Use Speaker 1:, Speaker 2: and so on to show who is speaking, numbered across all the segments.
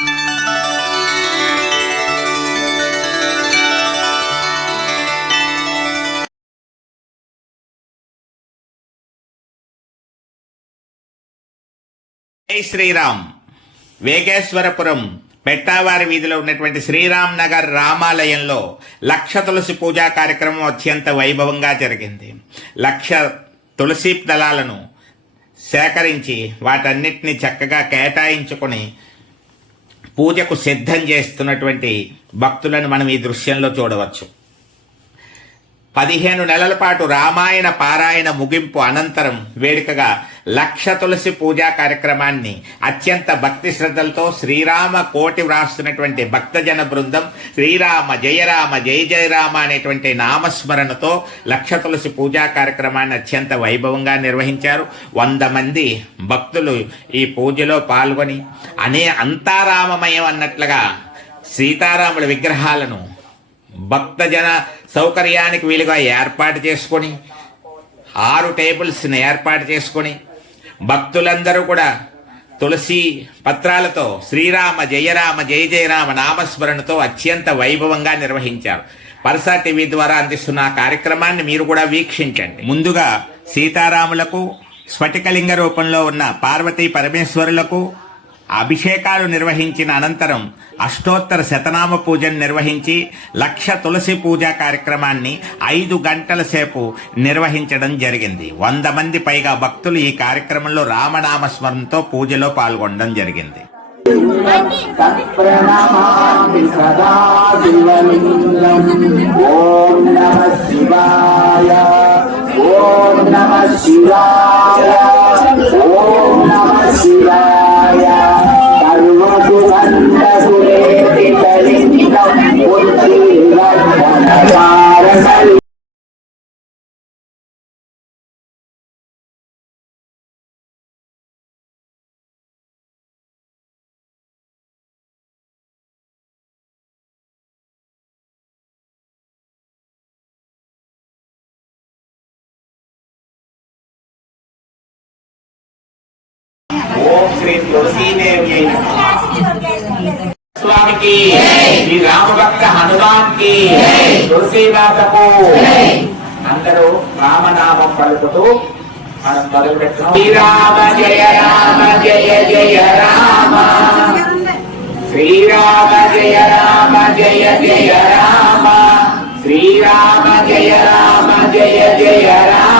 Speaker 1: జై శ్రీరామ్. వేగేశ్వరపురం పెట్టావారి వీధిలో ఉన్నటువంటి శ్రీరామ్ నగర్ రామాలయంలో లక్ష తులసి పూజా కార్యక్రమం అత్యంత వైభవంగా జరిగింది. లక్ష తులసి దళాలను సేకరించి వాటన్నిటిని చక్కగా కేటాయించుకొని పూజకు సిద్ధం చేస్తున్నటువంటి భక్తులను మనం ఈ దృశ్యంలో చూడవచ్చు. పదిహేను నెలల పాటు రామాయణ పారాయణ ముగింపు అనంతరం వేడుకగా లక్ష తులసి పూజా కార్యక్రమాన్ని అత్యంత భక్తి శ్రద్ధలతో శ్రీరామ కోటి వ్రాస్తున్నటువంటి భక్తజన బృందం శ్రీరామ జయరామ జయ జయరామ అనేటువంటి నామస్మరణతో లక్ష తులసి పూజా కార్యక్రమాన్ని అత్యంత వైభవంగా నిర్వహించారు. వంద మంది భక్తులు ఈ పూజలో పాల్గొని అనే అంతారామమయం అన్నట్లుగా సీతారాముల విగ్రహాలను భక్తజన సౌకర్యానికి వీలుగా ఏర్పాటు చేసుకొని ఆరు టేబుల్స్ని ఏర్పాటు చేసుకొని భక్తులందరూ కూడా తులసి పత్రాలతో శ్రీరామ జయరామ జయ జయరామ నామస్మరణతో అత్యంత వైభవంగా నిర్వహించారు. పరసా టీవీ ద్వారా అందిస్తున్న కార్యక్రమాన్ని మీరు కూడా వీక్షించండి. ముందుగా సీతారాములకు స్ఫటికలింగ రూపంలో ఉన్న పార్వతీ పరమేశ్వరులకు అభిషేకాలు నిర్వహించిన అనంతరం అష్టోత్తర శతనామ పూజను నిర్వహించి లక్ష తులసి పూజా కార్యక్రమాన్ని ఐదు గంటల సేపు నిర్వహించడం జరిగింది. వంద మంది పైగా భక్తులు ఈ కార్యక్రమంలో రామనామ స్మరణతో పూజలో పాల్గొనడం జరిగింది.
Speaker 2: ఓం నమ శివాయ. ఓం నమ శివాయ. ఓం నమ శివాయ.
Speaker 1: ఓం శ్రీ తులసీదేవి స్వామికి శ్రీ రామభక్త హనుమాన్కి తులసీదాసకు అందరూ రామనామం పలుకుతూ మనం మొదలు పెట్టాం శ్రీరామ జయ రామ జయ జయ రామ. శ్రీరామ జయ రామ జయ జయ రామ. శ్రీరామ జయ రామ జయ జయ రామ.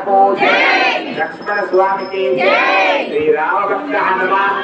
Speaker 2: సీతకు లక్ష్మణ స్వామికి శ్రీరామకృష్ణ హనుమాన్